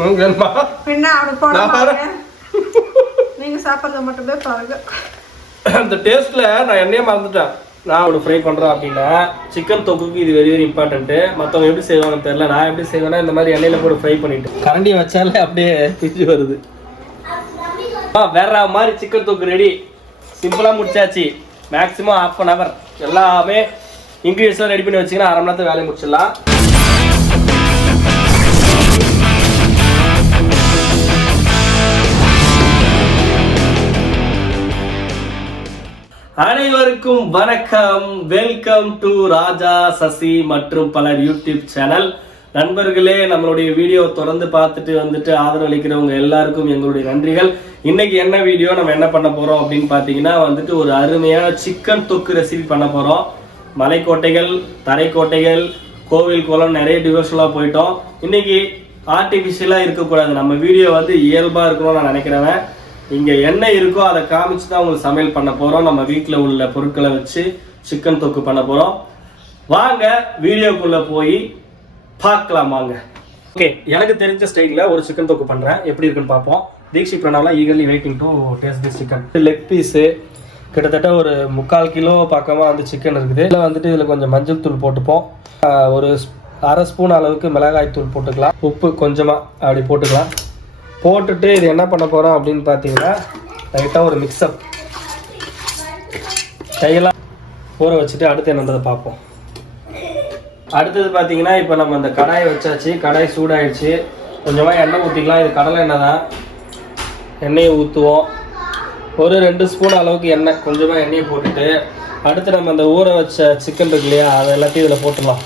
என்ன அப்படி போட நீங்க சாப்பிட்றத மட்டுமே பாருங்க. அந்த டேஸ்ட்ல நான் என்னையே மறந்துட்டேன். நான் ஒன்று ஃப்ரை பண்ணுறேன் அப்படின்னா சிக்கன் தொக்குக்கு இது வெரி வெரி இம்பார்ட்டன்ட்டு. மற்றவங்க எப்படி செய்வாங்கன்னு தெரியல. நான் எப்படி செய்வேன்னா இந்த மாதிரி எண்ணெயில் போட்டு ஃப்ரை பண்ணிட்டு கரண்டியை வச்சாலே அப்படியே பிச்சு வருது. வேற மாதிரி சிக்கன் தொக்கு ரெடி. சிம்பிளாக முடிச்சாச்சு. மேக்ஸிமம் 1/2 hour எல்லாமே இன்க்ரீடியன்ஸ்லாம் ரெடி பண்ணி வச்சிங்கன்னா 1/2 மணி நேரத்தை வேலையை முடிச்சிடலாம். அனைவருக்கும் வணக்கம். வெல்கம் டு ராஜா சசி மற்றும் பலர் யூடியூப் சேனல். நண்பர்களே, நம்மளுடைய வீடியோ தொடர்ந்து பார்த்துட்டு வந்துட்டு ஆதரவு அளிக்கிறவங்க எல்லாருக்கும் எங்களுடைய நன்றிகள். இன்னைக்கு என்ன வீடியோ நம்ம என்ன பண்ண போறோம் அப்படின்னு பார்த்தீங்கன்னா வந்துட்டு ஒரு அருமையான சிக்கன் தொக்கு ரெசிபி பண்ண போறோம். மலைக்கோட்டைகள், தரைக்கோட்டைகள், கோவில் குளம் நிறைய டிவோஷனலாக போயிட்டோம். இன்னைக்கு ஆர்டிஃபிஷியலாக இருக்கக்கூடாது. நம்ம வீடியோ வந்து இயல்பாக இருக்கணும்னு நான் நினைக்கிறேன். இங்கே என்ன இருக்கோ அதை காமிச்சு தான் உங்களுக்கு சமையல் பண்ண போகிறோம். நம்ம வீட்டில் உள்ள பொருட்களை வச்சு சிக்கன் தொக்கு பண்ண போகிறோம். வாங்க வீடியோக்குள்ளே போய் பார்க்கலாம் வாங்க. ஓகே, எனக்கு தெரிஞ்ச ஸ்டைலில் ஒரு சிக்கன் தொக்கு பண்ணுறேன். எப்படி இருக்குன்னு பார்ப்போம். தீக்ஷி பிரணாவெலாம் eagerly waiting to taste this chicken. Leg piece கிட்டத்தட்ட ஒரு 3/4 கிலோ பக்கமாக வந்து சிக்கன் இருக்குது. இதில் வந்துட்டு இதில் கொஞ்சம் மஞ்சள் தூள் போட்டுப்போம். ஒரு 1/2 ஸ்பூன் அளவுக்கு மிளகாய் தூள் போட்டுக்கலாம். உப்பு கொஞ்சமாக அப்படி போட்டுக்கலாம். போட்டுட்டு இது என்ன பண்ண போகிறோம் அப்படின்னு பார்த்தீங்கன்னா லைட்டாக ஒரு மிக்சப் கையெல்லாம் ஊற வச்சுட்டு அடுத்து என்னன்றதை பார்ப்போம். அடுத்தது பார்த்தீங்கன்னா இப்போ நம்ம அந்த கடாயை வச்சாச்சு. கடாய் சூடாயிடுச்சு. கொஞ்சமாக எண்ணெய் ஊற்றிக்கலாம். இது கடலை எண்ணெய் தான். எண்ணெயை ஊற்றுவோம். ஒரு 2 ஸ்பூன் அளவுக்கு எண்ணெய், கொஞ்சமாக எண்ணெயை போட்டுட்டு அடுத்து நம்ம அந்த ஊற வச்ச சிக்கன் இருக்கு இல்லையா, அதை எல்லாத்தையும் இதில் போட்டுடலாம்.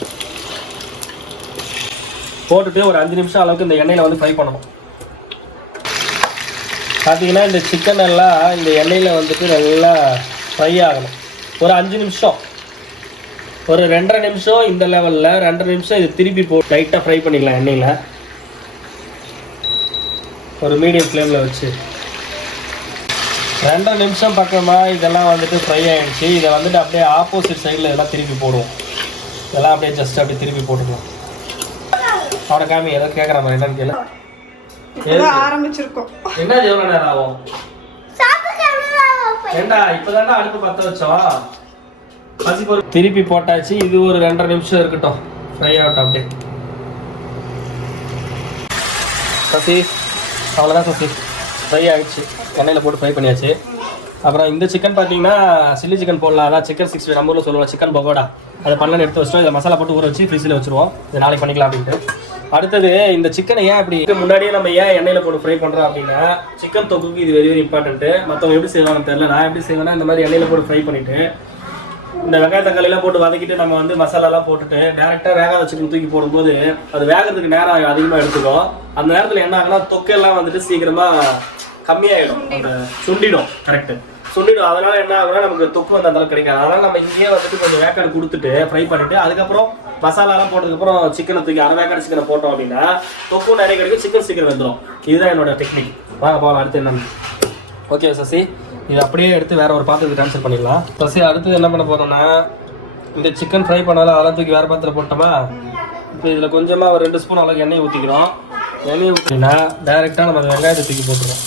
போட்டுட்டு ஒரு 5 நிமிஷம் அளவுக்கு இந்த எண்ணெயில் வந்து ஃப்ரை பண்ணணும். பார்த்தீங்கன்னா இந்த சிக்கன் எல்லாம் இந்த எண்ணெயில் வந்துட்டு நல்லா ஃப்ரை ஆகணும். ஒரு 5 நிமிஷம், ஒரு 2.5 நிமிஷம் இந்த லெவலில், 2.5 நிமிஷம் இது திருப்பி போட்டு லைட்டாக ஃப்ரை பண்ணிக்கலாம். எண்ணெயில் ஒரு மீடியம் ஃப்ளேமில் வச்சு 2.5 நிமிஷம் பக்கமாக இதெல்லாம் வந்துட்டு ஃப்ரை ஆகிடுச்சு. இதை வந்துட்டு அப்படியே ஆப்போசிட் சைடில் இதெல்லாம் திருப்பி போடுவோம். இதெல்லாம் அப்படியே ஜஸ்ட் அப்படியே திருப்பி போட்டுக்கலாம். அவனை காமி எதோ கேட்குற மாதிரி என்னன்னு கேளு. ஆரம்பிச்சிருக்கோம். என்ன எவ்வளவு நேரம் ஆகும்? ஏண்டா இப்பதான்டா அடுப்பு பத்த வச்சோம். திருப்பி போட்டாச்சு. இது ஒரு 2.5 நிமிஷம் இருக்கட்டும், ஃப்ரை ஆகட்டும். அப்படியே சசி அவ்வளோதான். சசி ஃப்ரை ஆகிடுச்சு. எண்ணெயில் போட்டு ஃப்ரை பண்ணியாச்சு. அப்புறம் இந்த சிக்கன் பார்த்தீங்கன்னா சில்லி சிக்கன் போடலாம். அதான் சிக்கன் 60 நம்ம ஊரில் சொல்லுவோம், சிக்கன் பகோடா. அதை பண்ணலன்னு எடுத்து வச்சிட்டோம். இதை மசாலா போட்டு ஊற வச்சு ஃப்ரிட்ஜில் வச்சுருவோம். இதை நாளைக்கு பண்ணிக்கலாம் அப்படின்ட்டு. அடுத்தது இந்த சிக்கனை ஏன் அப்படி முன்னாடியே நம்ம ஏன் எண்ணெயில் போட்டு ஃப்ரை பண்ணுறோம் அப்படின்னா சிக்கன் தொக்குக்கு இது வெரி வெரி இம்பார்ட்டன்ட்டு. மற்றவங்க எப்படி செய்வாங்கன்னு தெரியல. நான் எப்படி செய்வேன்னா இந்த மாதிரி எண்ணெயில் போட்டு ஃப்ரை பண்ணிவிட்டு இந்த வெங்காய தக்காளியெல்லாம் போட்டு வதக்கிட்டு நம்ம வந்து மசாலாலாம் போட்டுட்டு டேரெக்டாக வேகாத சிக்கன் தூக்கி போடும்போது அது வேகிறதுக்கு நேரம் அதிகமாக எடுத்துக்கும். அந்த நேரத்தில் என்ன ஆகுனா தொக்கெல்லாம் வந்துட்டு சீக்கிரமாக கம்மியாகிடும், அந்த சுண்டிடும். கரெக்டு, சுண்டிடும். அதனால என்ன ஆகுனா நமக்கு தொக்கு வந்து அந்தளவுக்கு கிடைக்காது. அதனால நம்ம இங்கேயே வந்துட்டு கொஞ்சம் வேக்காடு கொடுத்துட்டு ஃப்ரை பண்ணிட்டு அதுக்கப்புறம் மசாலாலாம் போட்டதுக்கப்புறம் சிக்கனை தூக்கி அரை வேக்காடு சிக்கனை போட்டோம் அப்படின்னா தொக்கும் நிறைய கிடைக்கும், சிக்கன் சீக்கிரம் வந்துடும். இதுதான் என்னோட டெக்னிக். வாங்க போகலாம். அடுத்து என்னன்னு ஓகே சசி, இது அப்படியே எடுத்து வேற ஒரு பாத்திரத்துக்கு ட்ரான்ஸ்ஃபர் பண்ணிடலாம். சசி அடுத்து என்ன பண்ண போறோம்னா இந்த சிக்கன் ஃப்ரை பண்ணாலும் அதெல்லாம் தூக்கி வேற பாத்திரம் போட்டோமா. இப்போ இதில் கொஞ்சமாக ஒரு 2 ஸ்பூன் அளவுக்கு எண்ணெய் ஊற்றிக்கிறோம். எண்ணெய் ஊற்றினா டைரெக்டாக நம்ம வெங்காயத்தை தூக்கி போட்டுருவோம்.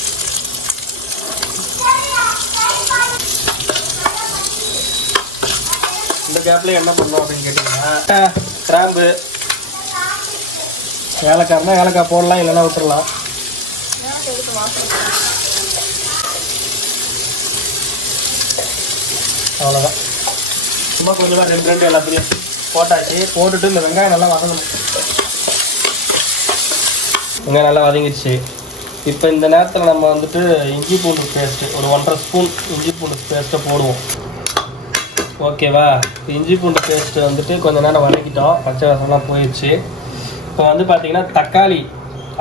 இந்த கேப்ல என்ன பண்ணோம் அப்படின்னு கேட்டீங்கன்னா கிராம்பு, ஏலக்காய்னா ஏலக்காய் போடலாம், இல்லைன்னா விட்டுடலாம். அவ்வளோதான். சும்மா கொஞ்சமாக 2 எல்லாத்தையும் போட்டாச்சு. போட்டுட்டு இந்த வெங்காயம் நல்லா வதங்கணும். வெங்காயம் நல்லா வதங்கிடுச்சு. இப்போ இந்த நேரத்தில் நம்ம வந்துட்டு இஞ்சி பூண்டு பேஸ்ட்டு ஒரு 1.5 ஸ்பூன் இஞ்சி பூண்டு பேஸ்ட்டை போடுவோம். ஓகேவா? இஞ்சி பூண்டு பேஸ்ட்டு வந்துட்டு கொஞ்சம் நேரம் வதக்கிட்டோம். பச்சை வாசம்லாம் போயிடுச்சு. இப்போ வந்து பார்த்தீங்கன்னா தக்காளி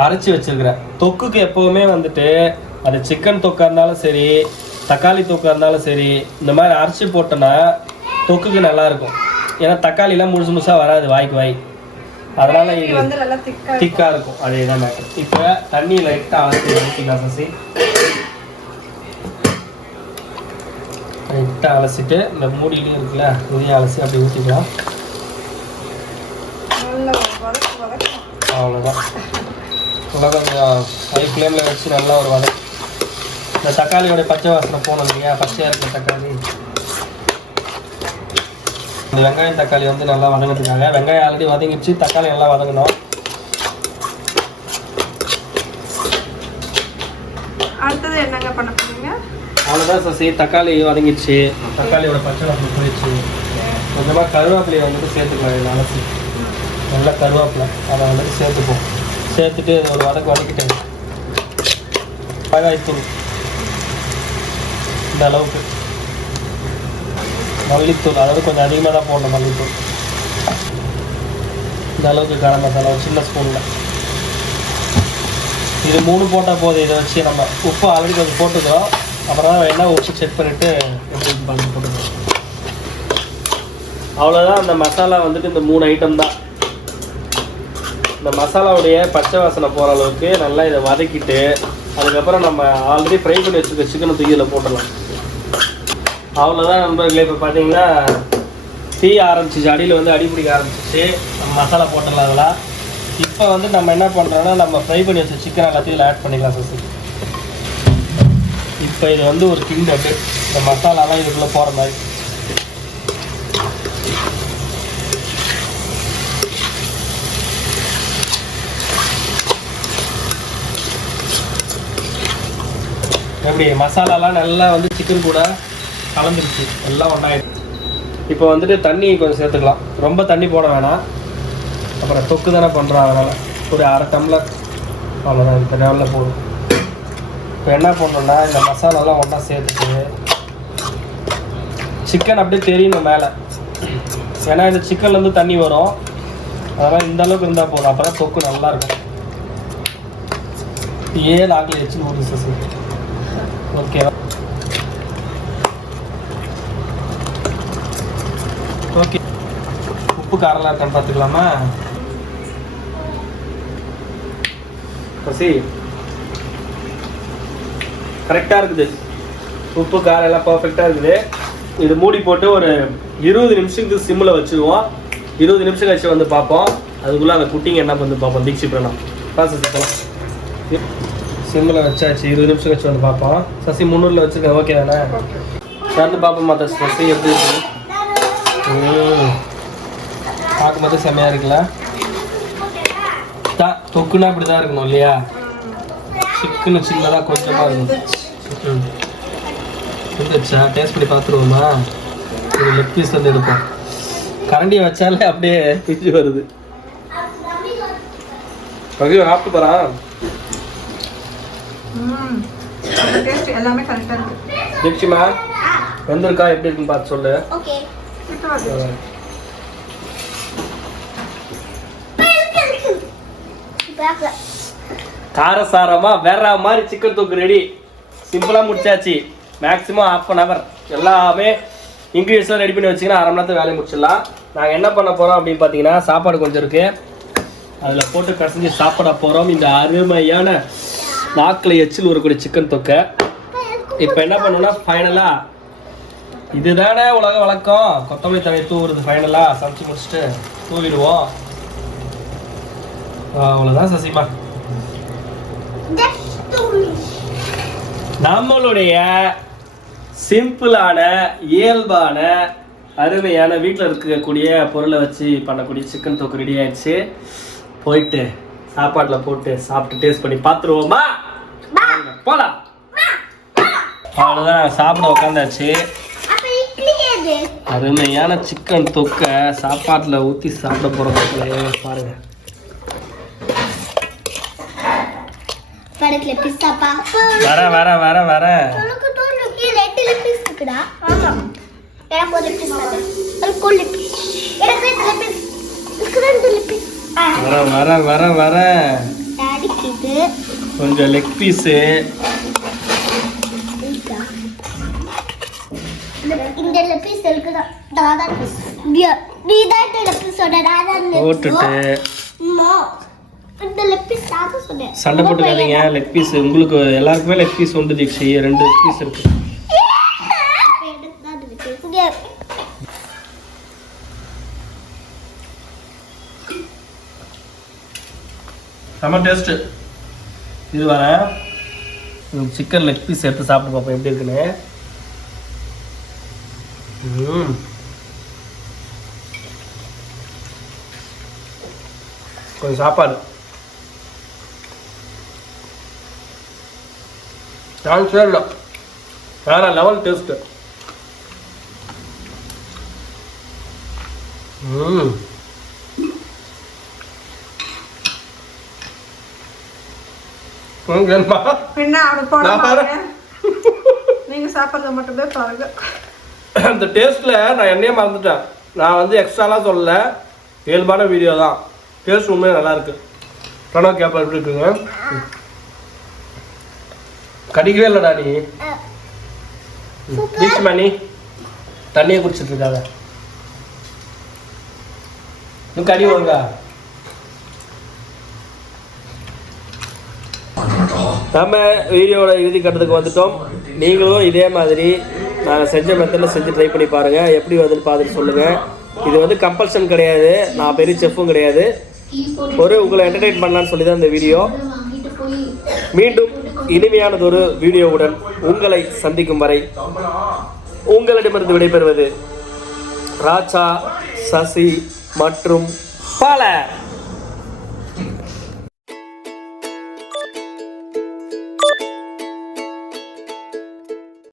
அரைச்சி வச்சுருக்கிறேன். தொக்குக்கு எப்போவுமே வந்துட்டு அது சிக்கன் தொக்காக இருந்தாலும் சரி, தக்காளி தொக்காக இருந்தாலும் சரி, இந்த மாதிரி அரைச்சி போட்டோன்னா தொக்குக்கு நல்லாயிருக்கும். ஏன்னா தக்காளிலாம் முழுசு முழுசாக வராது வாய்க்கு வாய். அதனால் இது திக்காக இருக்கும். அதே தான் மேட்டர். இப்போ தண்ணி லைட்டாக அரைச்சி ஊற்றிக்கலாம் சசி. லைட்டாக அலசிட்டு இந்த மூடியிலையும் இருக்குல்ல இதையும் அலசி அப்படி ஊற்றிக்கலாம். அவ்வளோதான். நல்லா கொஞ்சம் ஹை ஃப்ளேமில் வச்சு நல்லா ஒரு வதக்கு. இந்த தக்காளியோட பச்சை வாசனை போகணும் இல்லையா, பச்சையாக இருக்கிற தக்காளி. இந்த வெங்காயம் தக்காளி வந்து நல்லா வதங்கிறதுக்காக, வெங்காயம் ஆல்ரெடி வதங்கிடுச்சு, தக்காளி நல்லா வதங்கணும். அடுத்தது என்னங்க பண்ண போறீங்க? அவ்வளோதான் சசி, தக்காளி வதங்கிடுச்சு, தக்காளியோட பச்சை வாசனை போயிடுச்சு. கொஞ்சமாக கருவேப்பிலையை வந்துட்டு சேர்த்துக்கலாம். இதில் அலசி நல்லா கருவேப்பிலை அதை வந்துட்டு சேர்த்துப்போம். சேர்த்துட்டு ஒரு வதக்கிட்டு மிளகாய்த்தூள் இந்த அளவுக்கு, மல்லித்தூள் அதாவது கொஞ்சம் அதிகமாக தான் போடணும் மல்லித்தூள். இந்த அளவுக்கு கரம் மசாலா ஒரு சின்ன ஸ்பூனில், இது 3 போட்டால் போதும். இதை வச்சு நம்ம உப்பு ஆல்ரெடி கொஞ்சம் போட்டுக்கிறோம், அப்புறம் தான் வேணால் உப்பு செக் பண்ணிவிட்டு எப்படி பண்ணி போட்டுக்கிறோம். அவ்வளோதான். அந்த மசாலா வந்துட்டு இந்த 3 ஐட்டம் தான். இந்த மசாலாவுடைய பச்சை வாசனை போகிற அளவுக்கு நல்லா இதை வதக்கிட்டு, அதுக்கப்புறம் நம்ம ஆல்ரெடி ஃப்ரை பண்ணி வச்சுருக்க சிக்கனை தூக்கியில் போட்டுடலாம். அவ்வளோதான் நண்பர்களே. இப்போ பார்த்தீங்கன்னா தீ ஆரம்பிச்சிச்சு, அடியில் வந்து அடி பிடிக்க ஆரம்பிச்சிச்சு. நம்ம மசாலா போட்டுடலாம் அதெல்லாம். இப்போ வந்து நம்ம என்ன பண்ணுறோன்னா, நம்ம ஃப்ரை பண்ணி வச்ச சிக்கன் எல்லாத்தையும் இதில் ஆட் பண்ணிக்கலாம் சசி. இப்போ இது வந்து ஒரு கிண்டு அப்படியே இந்த மசாலாலாம் இதுக்குள்ளே போகிற மாதிரி. எப்படி மசாலாலாம் நல்லா வந்து சிக்கன் கூட கலந்துருச்சு, எல்லாம் ஒன்றாயிடுச்சு. இப்போ வந்துட்டு தண்ணி கொஞ்சம் சேர்த்துக்கலாம். ரொம்ப தண்ணி போட வேணாம், அப்புறம் தொக்கு தானே பண்ணுறோம், அதனால் ஒரு 1/2 டம்ளர் அவ்வளோதான். இந்த லெவலில் போதும். இப்போ என்ன பண்ணணும்னா, இந்த மசாலாலாம் ஒன்றா சேர்த்துட்டு சிக்கன் அப்படியே தெரியணும் மேலே. ஏன்னா இந்த சிக்கன்லேருந்து தண்ணி வரும், அதனால் இந்த அளவுக்கு இருந்தால் போதும். அப்போ தான் தொக்கு நல்லாயிருக்கும். 7 ஆக்கில் வச்சு ஊற்றி சசி. ஓகேவா? ஓகே. உப்பு காரெல்லாம் இருக்கான்னு பார்த்துக்கலாமா சசி? கரெக்டாக இருக்குது, உப்பு காரம் எல்லாம் பர்ஃபெக்டாக இருக்குது. இது மூடி போட்டு ஒரு 20 நிமிஷத்துக்கு சிம்மில் வச்சுருவோம். 20 நிமிஷம் கழிச்சு வந்து பார்ப்போம். அதுக்குள்ளே அந்த குட்டிங்க என்ன வந்து பார்ப்போம். தீக்ஷி பிரணம் ப்ராசஸ் போகலாம். சிம்மில் வச்சாச்சு, 20 நிமிஷம் கழிச்சு வந்து பார்ப்போம். சசி 300 வச்சுருக்கேன், ஓகே தானே? திறந்து பார்ப்போம் மாத்த சசி எப்படி இருக்குது. பார்க்கும்போது செம்மையாக இருக்குல்ல? தொக்குன்னா இப்படி தான் இருக்கணும் இல்லையா? சிக்கனு சின்னதாக கொஞ்சமாக இருக்கும். இருந்துச்சா? டேஸ்ட் பண்ணி பார்த்துருவோமா? ஒரு லெக் பீஸ் வந்து எடுப்போம். கரண்டியை வச்சாலே அப்படியே பிச்சு வருது. பகிர் சாப்பிட்டு போகிறான். டேஸ்ட் எல்லாமே கரெக்டா இருக்கு. தீக்ஷிமா வெந்திருக்கா எப்படி இருக்குன்னு பார்த்து சொல்லு. ஓகே. காரசாரமா வேற மாதிரி சிக்கன் தொக்கு ரெடி. சிம்பிளா முடிச்சாச்சு. மேக்ஸிமம் 1/2 hour எல்லாமே இன்க்ரீடியன்ஸ்லாம் ரெடி பண்ணி வச்சிங்கன்னா 1/2 மணி நேரத்தில் வேலையை முடிச்சிடலாம். நாங்கள் என்ன பண்ண போகிறோம் அப்படின்னு பார்த்தீங்கன்னா, சாப்பாடு கொஞ்சம் இருக்குது, அதில் போட்டு பிசைஞ்சு சாப்பிட போகிறோம். இந்த அருமையான நாக்கில் எச்சில் ஊறக்கூடிய சிக்கன் தொக்கை இப்போ என்ன பண்ணோம்னா, ஃபைனலாக இதுதானே உலக வழக்கம், கொத்தமல்லி தழை தூவுறது. ஃபைனலாக சமைச்சு முடிச்சுட்டு தூவிடுவோம். அவ்வளோதான் சசிமா. நம்மளுடைய சிம்பிளான இயல்பான அருமையான வீட்டில் இருக்கக்கூடிய பொருளை வச்சு பண்ணக்கூடிய சிக்கன் தொக்கு ரெடி ஆயிடுச்சு. போயிட்டு சாப்பாட்டில் போட்டு சாப்பிட்டு டேஸ்ட் பண்ணி பார்த்துருவோமா? போலாம். அவ்வளோதான், சாப்பிட உட்காந்தாச்சு. அருமையான சிக்கன் தொக்கை சாப்பாட்டில் ஊற்றி சாப்பிட போகிறோம். பாருங்க. வர வர வர வர வர வர வர வர கொஞ்சம் லெக் பீஸு போட்டுட்டு சண்டை போட்டுக்காதீங்க. லெக் பீஸ் உங்களுக்கு எல்லாருக்குமே லெக் பீஸ் உண்டு தீக்ஷி. 2 லெக் பீஸ் இருக்கு. செம்ம டேஸ்ட். இது வர சிக்கன் லெக் பீஸ் எடுத்து சாப்பிட்டு பார்ப்போம் எப்படி இருக்குன்னு. கொஞ்சம் சாப்பாடு சான்ஸே இல்லை, வேற லெவல் டேஸ்ட்டு. பின்ன அப்படி போட பாருங்க, நீங்க சாப்பிட்றது மட்டுமே பாருங்க. அந்த டேஸ்ட்ல நான் என்னையே மறந்துட்டேன். நான் வந்து எக்ஸ்ட்ராலாம் சொல்லல, இயல்பான வீடியோ தான். டேஸ்ட் உண்மையாக நல்லா இருக்கு. கனவு கேப்பா எப்படி இருக்குங்க? கடிக்கவே இல்லைடா நீ. தீக்ஷிமா நீ தண்ணியை குடிச்சிட்டு இருக்காத, இன்னும் கடி வாங்க. நம்ம வீடியோட இறுதி கட்டத்துக்கு வந்துட்டோம். நீங்களும் இதே மாதிரி நாங்கள் செஞ்ச மெத்தடில் செஞ்சு ட்ரை பண்ணி பாருங்கள், எப்படி வருதுன்னு பார்த்துட்டு சொல்லுங்கள். இது வந்து கம்பல்ஷன் கிடையாது, நான் பெரிய செஃப்பும் கிடையாது, ஒரு உங்களை என்டர்டெயின் பண்ணலான்னு சொல்லி தான் இந்த வீடியோ. மீண்டும் இனிமையானதொரு வீடியோவுடன் உங்களை சந்திக்கும் வரை உங்களிடமிருந்து விடைபெறுவது ராஜா, சசி மற்றும் பல.